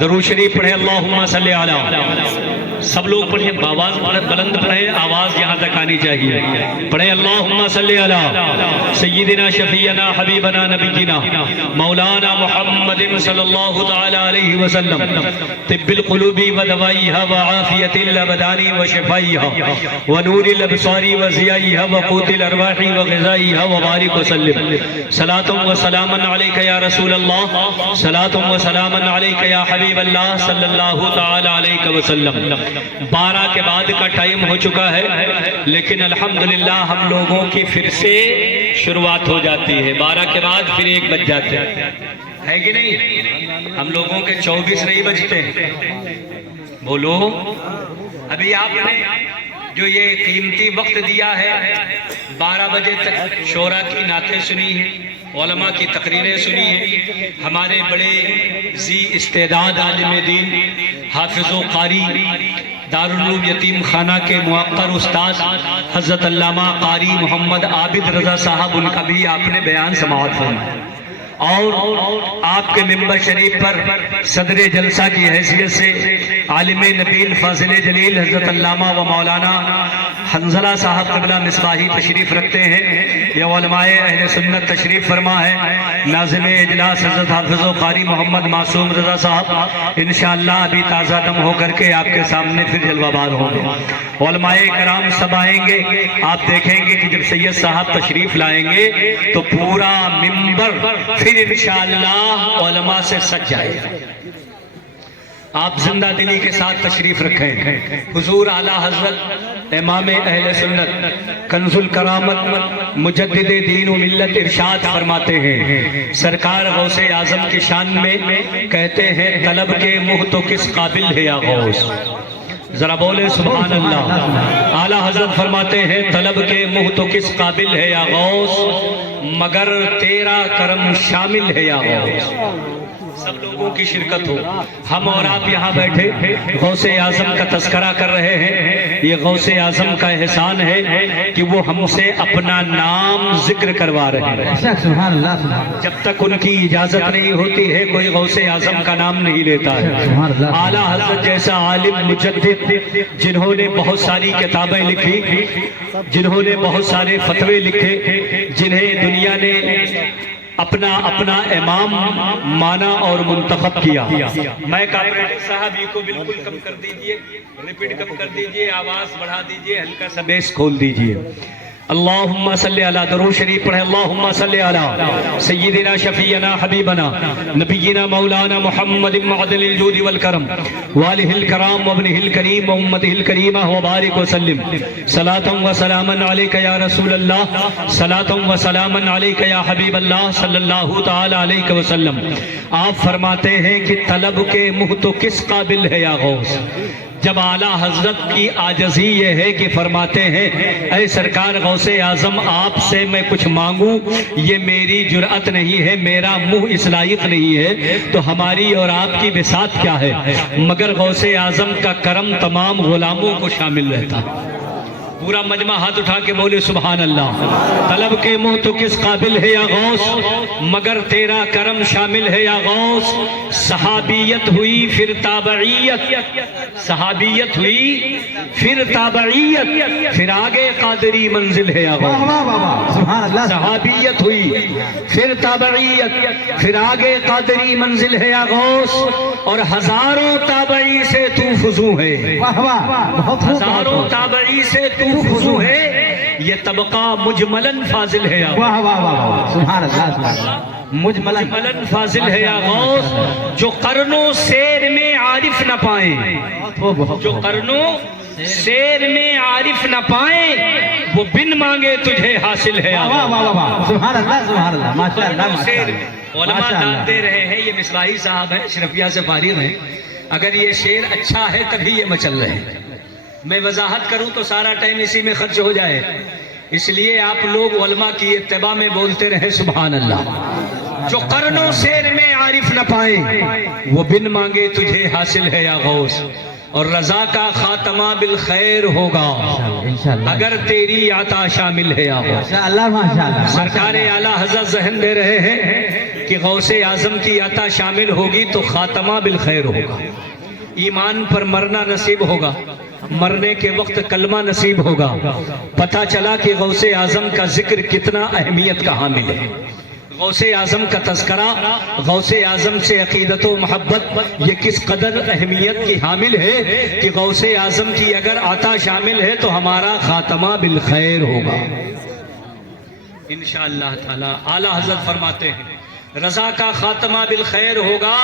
درود شریف پڑھیں اللہم صلی علی. سب لوگ پڑھیں، آواز بلند پڑھیں، آواز یہاں تک آنی چاہیے. پڑھیں اللہم صلی علی سیدنا شفیعنا حبیبنا نبینا مولانا محمد صلی اللہ تعالی علیہ وسلم طب القلوب و دوائیہا و عافیت الابدان و شفائیہا و نور الابصار و ضیائیہا و قوت الارواح و غذائیہا و بارک وسلم. صلاة و سلاما علیک یا رسول اللہ، صلاة و سلاما علیک یا حبیب اللہ صلی اللہ تعالی علیہ وسلم. 12 کے بعد کا ٹائم ہو چکا ہے، لیکن الحمدللہ ہم لوگوں کی پھر سے شروعات ہو جاتی ہے. 12 کے بعد پھر 1 بج جاتے ہے کہ نہیں؟ ہم لوگوں کے 24 نہیں بجتے. بولو، ابھی آپ نے جو یہ قیمتی وقت دیا ہے 12 بجے تک شعراء کی نعتیں سنی ہیں، علماء کی تقریریں سنی ہیں، ہمارے بڑے ذی استعداد عالم دین حافظ و قاری دارالعلوم یتیم خانہ کے موقر استاد حضرت علامہ قاری محمد عابد رضا صاحب، ان کا بھی آپ نے بیان سماعت فرمایا. اور آپ کے ممبر شریف پر صدر جلسہ کی حیثیت سے عالم نبیل فاضل جلیل حضرت علامہ و مولانا حنظلہ صاحب قبلہ مصباحی تشریف رکھتے ہیں. یہ علماء اہل سنت تشریف فرما ہے. ناظم اجلاس حضرت حافظ و قاری محمد معصوم رضا صاحب انشاءاللہ ابھی تازہ دم ہو کر کے آپ کے سامنے پھر جلوہ بار ہوں گے. علماء کرام سب آئیں گے. آپ دیکھیں گے کہ جب سید صاحب تشریف لائیں گے تو پورا ممبر پھر انشاءاللہ علماء سے سج جائے گا. آپ زندہ دلی کے ساتھ تشریف رکھیں. حضور اعلیٰ حضرت امام اہل سنت کنز الکرامت مجدد دین و ملت ارشاد فرماتے ہیں، سرکار غوث اعظم کی شان میں کہتے ہیں طلب کے منہ تو کس قابل ہے یا غوث. ذرا بولے سبحان اللہ. اعلیٰ حضرت فرماتے ہیں طلب کے منہ تو کس قابل ہے یا غوث، مگر تیرا کرم شامل ہے یا غوث. سب لوگوں کی شرکت ہو. ہم اور آپ یہاں بیٹھے غوث اعظم کا تذکرہ کر رہے ہیں. یہ غوث اعظم کا احسان ہے کہ وہ ہم سے اپنا نام ذکر کروا رہے ہیں. جب تک ان کی اجازت نہیں ہوتی ہے کوئی غوث اعظم کا نام نہیں لیتا ہے. اعلیٰ حضرت جیسا عالم مجدد جنہوں نے بہت ساری کتابیں لکھی، جنہوں نے بہت سارے فتوے لکھے، جنہیں دنیا نے اپنا امام مانا اور منتخب کیا. میں کاپریٹر صاحب کو بالکل کم کر دیجئے، ریپیٹ کم کر دیجئے، آواز بڑھا دیجئے، ہلکا سا بیس کھول دیجئے. اللہم صلی علی، درود شریف پڑھیں اللہم صلی علی سیدنا شفیعنا حبیبنا نبینا مولانا محمد معدل الجود والکرم والہ الکرام وابنہ الکریم وامتہ الکریمہ وبارک وسلم. صلاة و سلاما علیک یا رسول اللہ، صلاة و سلاما علیک یا حبیب اللہ صلی اللہ تعالی علیہ وسلم. آپ فرماتے ہیں کہ طلب کے منہ تو کس قابل ہے یا غوث. جب اعلیٰ حضرت کی عاجزی یہ ہے کہ فرماتے ہیں اے سرکار غوث اعظم آپ سے میں کچھ مانگوں، یہ میری جرأت نہیں ہے، میرا منہ اس لائق نہیں ہے، تو ہماری اور آپ کی بساط کیا ہے. مگر غوث اعظم کا کرم تمام غلاموں کو شامل رہتا. پورا مجمع ہاتھ اٹھا کے بولے سبحان اللہ. طلب کے منہ تو کس قابل ہے یا غوث، مگر تیرا کرم شامل ہے یا غوث. صحابیت ہوئی پھر تابعیت، صحابیت ہوئی پھر تابعیت، پھر آگے قادری منزل ہے یا غوث. صحابیت ہوئی پھر تابعیت، پھر آگے قادری منزل ہے یا غوث. اور ہزاروں تابعی سے تو فضو ہے، ہزاروں تابعی سے تو فضو ہے، یہ طبقہ مجملن فاضل ہے یا مجملن فاضل ہے یا غوث. جو قرنوں سیر میں عارف نہ پائیں، جو قرنوں سیر میں عارف نہ پائیں، وہ بن مانگے تجھے حاصل ہے یا غوث. سبحان اللہ سبحان اللہ ماشاءاللہ. علماء داد دے رہے ہیں، یہ مصباحی صاحب ہیں، اشرفیہ سے فارغ ہیں. اگر یہ شعر اچھا ہے تبھی یہ مچل رہے ہیں. میں وضاحت کروں تو سارا ٹائم اسی میں خرچ ہو جائے، اس لیے آپ لوگ علماء کی اتباع میں بولتے رہے سبحان اللہ. جو قرنوں سیر میں عارف نہ پائیں، وہ بن مانگے تجھے حاصل ہے یا غوث. اور رضا کا خاتمہ بالخیر ہوگا اگر تیری عطا شامل ہے یا غوث. ماشاءاللہ. سرکار اعلیٰ حضرت ذہن دے رہے ہیں کہ غوث اعظم کی عطا شامل ہوگی تو خاتمہ بالخیر ہوگا، ایمان پر مرنا نصیب ہوگا، مرنے کے وقت کلمہ نصیب ہوگا۔ پتہ چلا کہ غوث اعظم کا ذکر کتنا اہمیت کا حامل ہے، غوث اعظم کا تذکرہ، غوث اعظم سے عقیدت و محبت یہ کس قدر اہمیت کی حامل ہے کہ غوث اعظم کی اگر عطا شامل ہے تو ہمارا خاتمہ بالخیر ہوگا انشاءاللہ تعالی۔ اعلیٰ حضرت فرماتے ہیں رضا کا خاتمہ بالخیر ہوگا۔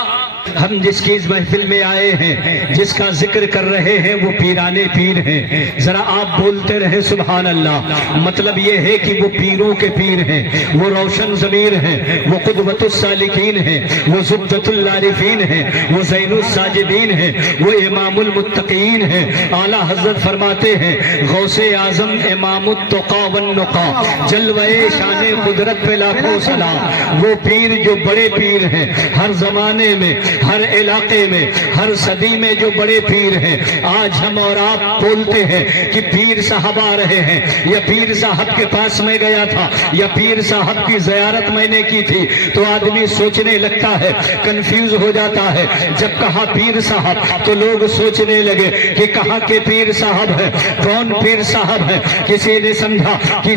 ہم جس کی اس محفل میں آئے ہیں، جس کا ذکر کر رہے ہیں، وہ پیرانے پیر ہیں۔ ذرا آپ بولتے رہے سبحان اللہ۔ مطلب یہ ہے کہ وہ پیروں کے پیر ہیں، وہ روشن ضمیر ہیں، وہ قدوۃ السالکین ہیں، وہ زبدۃ العارفین ہیں، وہ زین الساجدین ہیں، وہ امام المتقین ہیں۔ اعلیٰ حضرت فرماتے ہیں غوث اعظم امام التقا والنقا، جلوہ شان قدرت پہ لاکھوں سلام۔ وہ پیر جو بڑے پیر ہیں، ہر زمانے میں، ہر علاقے میں، ہر صدی میں جو بڑے پیر ہیں، آج ہم اور آپ بولتے ہیں کہ پیر صاحب آ رہے ہیں، یا پیر صاحب کے پاس میں گیا تھا، یا پیر صاحب کی زیارت میں نے کی تھی، تو آدمی سوچنے لگتا ہے، کنفیوز ہو جاتا ہے۔ جب کہا پیر صاحب تو لوگ سوچنے لگے کہ کہاں کے پیر صاحب ہے، کون پیر صاحب ہے۔ کسی نے سمجھا کہ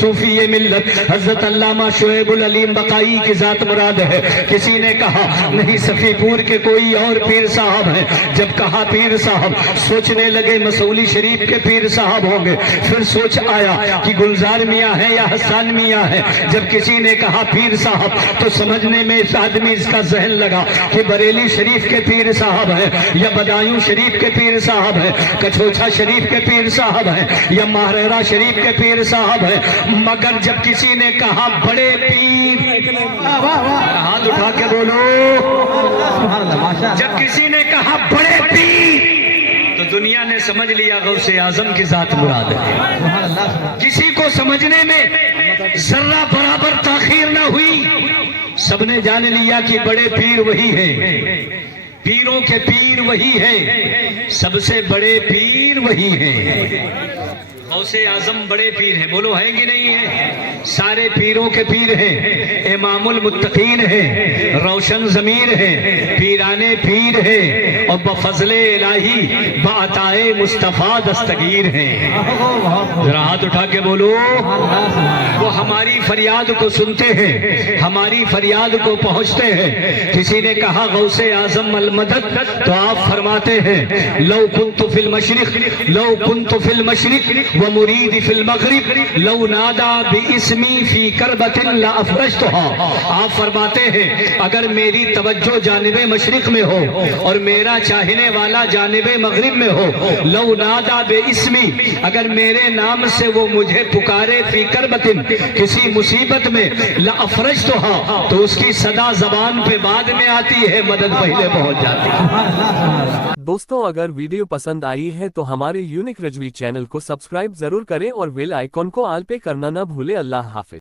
صوفی ملت حضرت علامہ شعیب العلیم بقائی کی ذات مراد ہے، کسی نے کہا نہیں صفی پور کے کوئی اور پیر صاحب ہیں۔ جب کہا پیر صاحب سوچنے لگے مسولی شریف کے پیر صاحب ہوں گے، پھر سوچ آیا کہ گلزار میاں ہے یا حسان میاں ہے۔ جب کسی نے کہا پیر صاحب تو سمجھنے میں اس آدمی اس کا ذہن لگا کہ بریلی شریف کے پیر صاحب ہیں، یا بدایوں شریف کے پیر صاحب ہیں، کچھوچھا شریف کے پیر صاحب ہیں، یا ماہرہ شریف کے پیر صاحب ہیں۔ مگر جب کسی نے کہا بڑے پیر، ہاتھ اٹھا کے بولو، جب کسی نے کہا بڑے پیر تو دنیا نے سمجھ لیا غوث اعظم کی ذات مراد ہے۔ کسی کو سمجھنے میں ذرہ برابر تاخیر نہ ہوئی، سب نے جان لیا کہ بڑے پیر وہی ہیں، پیروں کے پیر وہی ہیں، سب سے بڑے پیر وہی ہیں۔ غوث اعظم بڑے پیر ہیں، بولو ہیں کہ نہیں ہیں؟ سارے پیروں کے پیر ہیں، امام المتقین ہیں، روشن ضمیر ہیں، پیرانے پیر ہیں، اور بفضل الہی بعطائے مصطفیٰ دستگیر ہیں۔ ذرا ہاتھ اٹھا کے بولو۔ وہ ہماری فریاد کو سنتے ہیں، ہماری فریاد کو پہنچتے ہیں۔ کسی نے کہا غوث اعظم المدد تو آپ فرماتے ہیں لو کنت فی المشرق، لو کنت فی المشرق ومرید فی المغرب، لو نادا باسمی فی کربت لافرشتها۔ آپ فرماتے ہیں اگر میری توجہ جانب مشرق میں ہو اور میرا چاہنے والا جانب مغرب میں ہو، لو نادا باسمی، اگر میرے نام سے وہ مجھے پکارے فی کربت، کسی مصیبت میں، لافرشتها، تو اس کی صدا زبان پہ بعد میں آتی ہے، مدد پہلے پہنچ جاتی ہے۔ دوستوں اگر ویڈیو پسند آئی ہے تو ہمارے یونک رجوی چینل کو سبسکرائب ضرور کریں اور بیل آئیکن کو آل پہ کرنا نہ بھولے۔ اللہ حافظ۔